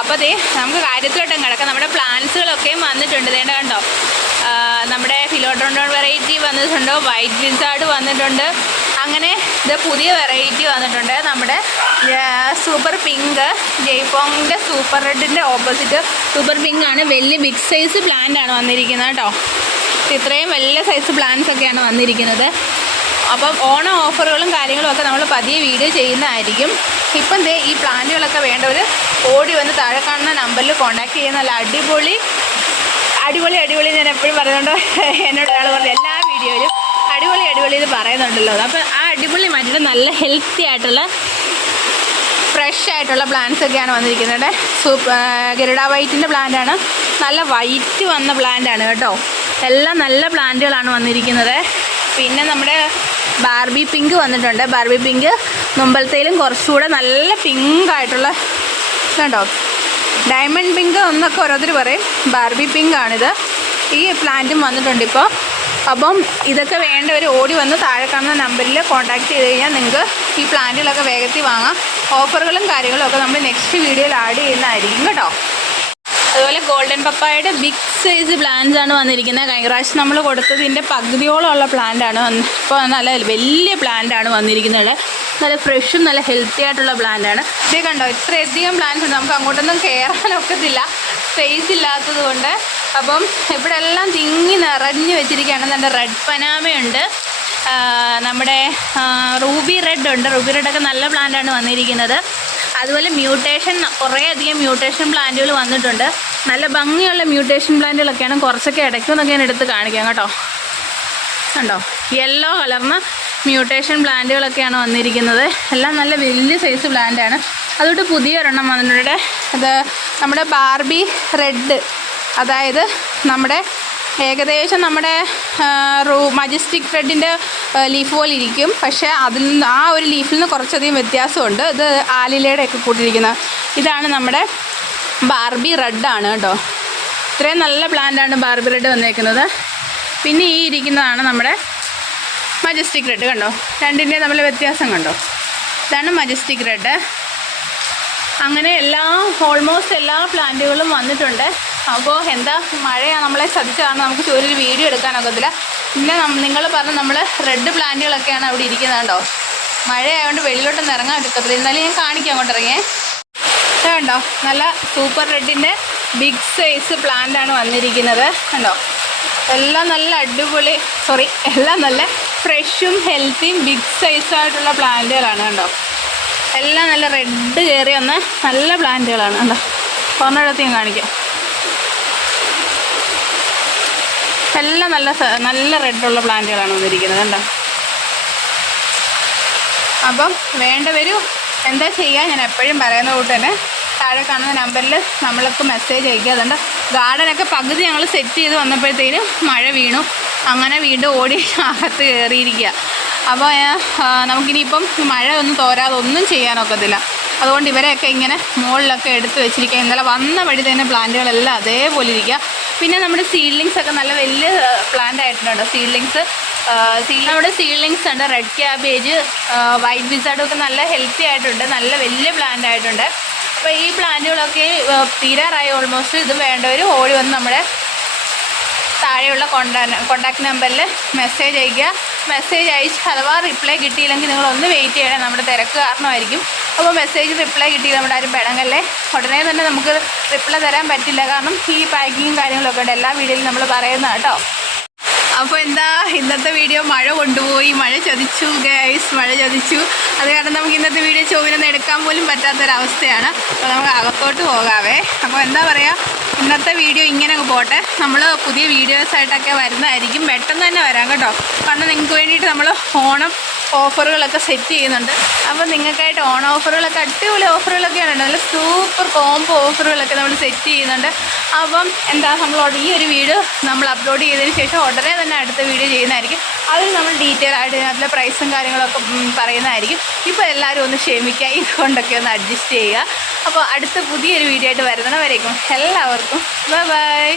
അപ്പോൾ ദേ നമുക്ക് കാര്യത്തിലോട്ടും കിടക്കാം. നമ്മുടെ പ്ലാന്റ്സുകളൊക്കെയും വന്നിട്ടുണ്ട്. ഇതേണ്ട കണ്ടോ? നമ്മുടെ ഫിലോട്രോണ്ടോൺ വെറൈറ്റി വന്നിട്ടുണ്ട്. വൈറ്റ് വിസാർഡ് വന്നിട്ടുണ്ട്. അങ്ങനെ ഇത് പുതിയ വെറൈറ്റി വന്നിട്ടുണ്ട്. നമ്മുടെ സൂപ്പർ പിങ്ക് ജയ്പോങ്ങിന്റെ സൂപ്പർ റെഡിന്റെ ഓപ്പോസിറ്റ് സൂപ്പർ പിങ്ക് ആണ്. വലിയ ബിഗ് സൈസ് പ്ലാന്റ് ആണ് വന്നിരിക്കുന്നത് കേട്ടോ. ഇത്രയും വലിയ സൈസ് പ്ലാന്റ്സ് ഒക്കെയാണ് വന്നിരിക്കുന്നത്. അപ്പം ഓണ ഓഫറുകളും കാര്യങ്ങളും ഒക്കെ നമ്മൾ പതിയെ വീഡിയോ ചെയ്യുന്നതായിരിക്കും. ഇപ്പം ദേ ഈ പ്ലാന്റുകളൊക്കെ വേണ്ടവർ ഓടി വന്ന് താഴെ കാണുന്ന നമ്പറിൽ കോൺടാക്ട് ചെയ്യുന്ന നല്ല അടിപൊളി അടിപൊളി അടിപൊളി ഞാൻ എപ്പോഴും പറയുന്നുണ്ട്. എന്നോട് ഒരാൾ പറഞ്ഞു എല്ലാ വീഡിയോയിലും അടിപൊളി അടിപൊളി ഇത് പറയുന്നുണ്ടല്ലോ. അപ്പോൾ ആ അടിപൊളി മാറ്റിയിട്ട് നല്ല ഹെൽത്തി ആയിട്ടുള്ള ഫ്രഷ് ആയിട്ടുള്ള പ്ലാന്റ്സ് ഒക്കെയാണ് വന്നിരിക്കുന്നത്. സൂപ്പർ ഗരുഡ വൈറ്റിന്റെ പ്ലാന്റാണ് നല്ല വൈറ്റ് വന്ന പ്ലാന്റാണ് കേട്ടോ. എല്ലാം നല്ല പ്ലാന്റുകളാണ് വന്നിരിക്കുന്നത്. പിന്നെ നമ്മുടെ ബാർബി പിങ്ക് വന്നിട്ടുണ്ട്. ബാർബി പിങ്ക് മുമ്പലത്തേലും കുറച്ചുകൂടെ നല്ല പിങ്ക് ആയിട്ടുള്ള കണ്ടോ? ഡയമണ്ട് പിങ്ക് എന്നൊക്കെ ഓരോരുത്തർ പറയും. ബാർബി പിങ്ക് ആണിത്. ഈ പ്ലാന്റും വന്നിട്ടുണ്ട് ഇപ്പോൾ അപ്പം ഇതൊക്കെ വേണ്ടവർ ഓടി വന്ന് താഴെ കാണുന്ന നമ്പറിൽ കോൺടാക്ട് ചെയ്ത് കഴിഞ്ഞാൽ നിങ്ങൾക്ക് ഈ പ്ലാന്റുകളൊക്കെ വേഗത്തിൽ വാങ്ങാം. ഓഫറുകളും കാര്യങ്ങളും ഒക്കെ നമ്മൾ നെക്സ്റ്റ് വീഡിയോയിൽ ആഡ് ചെയ്യുന്നതായിരിക്കും കേട്ടോ. അതുപോലെ ഗോൾഡൻ പപ്പായയുടെ ബിഗ് സൈസ് പ്ലാന്റ്സ് ആണ് വന്നിരിക്കുന്നത്. കഴിഞ്ഞ പ്രാവശ്യം നമ്മൾ കൊടുത്തതിന്റെ പകുതിയോളമുള്ള പ്ലാന്റ് ആണ് വന്ന് ഇപ്പോൾ നല്ല വലിയ പ്ലാന്റ് ആണ് വന്നിരിക്കുന്നത്. നല്ല ഫ്രഷും നല്ല ഹെൽത്തി ആയിട്ടുള്ള പ്ലാന്റ് ആണ്. ഇത് കണ്ടോ ഇത്രയധികം പ്ലാന്റ്സ് ഉണ്ട്. നമുക്ക് അങ്ങോട്ടൊന്നും കയറാനൊക്കത്തില്ല സ്പേസ് ഇല്ലാത്തത് കൊണ്ട്. അപ്പം ഇവിടെ എല്ലാം തിങ്ങി നിറഞ്ഞു വെച്ചിരിക്കുകയാണ്. നല്ല റെഡ് പനാമയുണ്ട്. നമ്മുടെ റൂബി റെഡ് ഉണ്ട്. റൂബി റെഡൊക്കെ നല്ല പ്ലാന്റാണ് വന്നിരിക്കുന്നത്. അതുപോലെ മ്യൂട്ടേഷൻ കുറേ അധികം മ്യൂട്ടേഷൻ പ്ലാന്റുകൾ വന്നിട്ടുണ്ട്. നല്ല ഭംഗിയുള്ള മ്യൂട്ടേഷൻ പ്ലാന്റുകളൊക്കെയാണ് കുറച്ചൊക്കെ ഇടയ്ക്കുന്നൊക്കെ ഞാൻ എടുത്ത് കാണിക്കാം കേട്ടോ. കണ്ടോ? യെല്ലോ കളർന്ന മ്യൂട്ടേഷൻ പ്ലാന്റുകളൊക്കെയാണ് വന്നിരിക്കുന്നത്. എല്ലാം നല്ല വലിയ സൈസ് പ്ലാന്റാണ് അതുകൊണ്ട് പുതിയ ഒരെണ്ണം വന്നിട്ടുണ്ട്. അത് നമ്മുടെ ബാർബി റെഡ് അതായത് നമ്മുടെ ഏകദേശം നമ്മുടെ റൂ മജസ്റ്റിക് റെഡിന്റെ ലീഫ് പോലെ ഇരിക്കും. പക്ഷേ അതിൽ നിന്ന് ആ ഒരു ലീഫിൽ നിന്ന് കുറച്ചധികം വ്യത്യാസമുണ്ട്. ഇത് ആലിലയുടെ ഒക്കെ കൂട്ടിയിരിക്കുന്നത് ഇതാണ് നമ്മുടെ ബാർബി റെഡാണ് കേട്ടോ. ഇത്രയും നല്ല പ്ലാന്റാണ് ബാർബി റെഡ് വന്നേക്കുന്നത്. പിന്നെ ഈ ഇരിക്കുന്നതാണ് നമ്മുടെ മജസ്റ്റിക് റെഡ് കണ്ടോ? രണ്ടിന്റെ തമ്മിൽ വ്യത്യാസം കണ്ടോ? ഇതാണ് മജസ്റ്റിക് റെഡ് അങ്ങനെ എല്ലാ ഓൾമോസ്റ്റ് എല്ലാ പ്ലാന്റുകളും വന്നിട്ടുണ്ട്. അപ്പോൾ എന്താ മഴയാണ് നമ്മളെ ചതിച്ച കാരണം നമുക്ക് ഒരു വീഡിയോ എടുക്കാനൊക്കത്തില്ല പിന്നെ നിങ്ങൾ പറഞ്ഞ നമ്മൾ റെഡ് പ്ലാന്റുകളൊക്കെയാണ് അവിടെ ഇരിക്കുന്നത് കണ്ടോ? മഴയായതുകൊണ്ട് വെളിയിലോട്ടൊന്നും ഇറങ്ങാൻ പറ്റത്തില്ല. എന്നാലും ഞാൻ കാണിക്കാം അങ്ങോട്ട് ഇറങ്ങിയേ. കണ്ടോ നല്ല സൂപ്പർ റെഡിന്റെ ബിഗ് സൈസ് പ്ലാന്റാണ് വന്നിരിക്കുന്നത്. കണ്ടോ? എല്ലാം നല്ല അടിപൊളി സോറി എല്ലാം നല്ല ഫ്രഷും ഹെൽത്തിയും ബിഗ് സൈസായിട്ടുള്ള പ്ലാന്റുകളാണ് കണ്ടോ? എല്ലാം നല്ല റെഡ് കയറി വന്ന നല്ല പ്ലാന്റുകളാണ് കണ്ടോ? ഒന്നിടത്ത് ഞാൻ കാണിക്കാം. എല്ലാം നല്ല നല്ല റെഡുള്ള പ്ലാന്റുകളാണ് വന്നിരിക്കുന്നത് കണ്ടോ? അപ്പം വേണ്ടവരും എന്താ ചെയ്യുക ഞാൻ എപ്പോഴും പറയുന്ന കൂട്ട് തന്നെ താഴെ കാണുന്ന നമ്പറിൽ നമ്മൾക്ക് മെസ്സേജ് അയക്കുക അതുകൊണ്ട് ഗാർഡനൊക്കെ പകുതി ഞങ്ങൾ സെറ്റ് ചെയ്ത് വന്നപ്പോഴത്തേനും മഴ വീണു. അങ്ങനെ വീണ്ടും ഓടി അകത്ത് കയറിയിരിക്കുക അപ്പോൾ നമുക്കിനിയിപ്പം മഴ ഒന്നും തോരാതെ ഒന്നും ചെയ്യാനൊക്കത്തില്ല അതുകൊണ്ട് ഇവരെയൊക്കെ ഇങ്ങനെ മുകളിലൊക്കെ എടുത്ത് വെച്ചിരിക്കുക ഇന്നലെ വന്ന വഴി തന്നെ പ്ലാന്റുകളെല്ലാം അതേപോലെ ഇരിക്കുക പിന്നെ നമ്മുടെ സീഡ്ലിങ്സ് ഒക്കെ നല്ല വലിയ പ്ലാന്റ് ആയിട്ടുണ്ട് സീഡ്ലിങ്സ് നമ്മുടെ സീഡ്ലിങ്സ് ഉണ്ട്. റെഡ് ക്യാബേജ് വൈറ്റ് ബിസാഡും ഒക്കെ നല്ല ഹെൽത്തി ആയിട്ടുണ്ട്. നല്ല വലിയ പ്ലാന്റ് ആയിട്ടുണ്ട്. അപ്പോൾ ഈ പ്ലാന്റുകളൊക്കെ തീരാറായി. ഓൾമോസ്റ്റ് ഇത് വേണ്ടവർ ഓടി വന്ന് നമ്മുടെ താഴെയുള്ള കോണ്ടാ കോണ്ടാക്ട് നമ്പറിൽ മെസ്സേജ് അയയ്ക്കുക. മെസ്സേജ് അയച്ച് അഥവാ റിപ്ലൈ കിട്ടിയില്ലെങ്കിൽ നിങ്ങളൊന്ന് വെയിറ്റ് ചെയ്യണേ. നമ്മുടെ തിരക്ക് കാരണമായിരിക്കും. അപ്പോൾ മെസ്സേജ് റിപ്ലൈ കിട്ടി നമ്മുടെ ആരും പിടങ്ങല്ലേ? ഉടനെ തന്നെ നമുക്ക് റിപ്ലൈ തരാൻ പറ്റില്ല. കാരണം ഈ പാക്കിങ്ങും കാര്യങ്ങളൊക്കെ ഉണ്ട്. എല്ലാ വീഡിയോയിലും നമ്മൾ പറയുന്നത് കേട്ടോ അപ്പോൾ എന്താ? ഇന്നത്തെ വീഡിയോ മഴ കൊണ്ടുപോയി. മഴ ചതിച്ചു ഗൈസ് മഴ ചതിച്ചു. അത് കാരണം നമുക്ക് ഇന്നത്തെ വീഡിയോ ചോവിനൊന്നും എടുക്കാൻ പോലും പറ്റാത്തൊരവസ്ഥയാണ്. അപ്പോൾ നമുക്ക് അകത്തോട്ട് പോകാവേ. അപ്പോൾ എന്താ പറയുക ഇന്നത്തെ വീഡിയോ ഇങ്ങനെ പോട്ടെ. നമ്മൾ പുതിയ വീഡിയോസായിട്ടൊക്കെ വരുന്നതായിരിക്കും. പെട്ടെന്ന് തന്നെ വരാം കേട്ടോ. കാരണം നിങ്ങൾക്ക് വേണ്ടിയിട്ട് നമ്മൾ ഓണം ഓഫറുകളൊക്കെ സെറ്റ് ചെയ്യുന്നുണ്ട്. അപ്പോൾ നിങ്ങൾക്കായിട്ട് ഓണം ഓഫറുകളൊക്കെ അടിപൊളി ഓഫറുകളൊക്കെയാണ് നല്ല സൂപ്പർ കോംബോ ഓഫറുകളൊക്കെ നമ്മൾ സെറ്റ് ചെയ്യുന്നുണ്ട്. അപ്പം എന്താ നമ്മൾ ഈ ഒരു വീഡിയോ നമ്മൾ അപ്ലോഡ് ചെയ്തതിന് ശേഷം ഉടനെ തന്നെ അടുത്ത വീഡിയോ ചെയ്യുന്നതായിരിക്കും. അതിൽ നമ്മൾ ഡീറ്റെയിൽ ആയിട്ട് അതിലെ പ്രൈസും കാര്യങ്ങളൊക്കെ പറയുന്നതായിരിക്കും. ഇപ്പോൾ എല്ലാവരും ഒന്ന് ക്ഷമിക്കുക ഇതുകൊണ്ടൊക്കെ ഒന്ന് അഡ്ജസ്റ്റ് ചെയ്യുക. അപ്പോൾ അടുത്ത പുതിയൊരു വീഡിയോ ആയിട്ട് വരുന്നവരേക്കും എല്ലാവർക്കും ബൈ ബൈ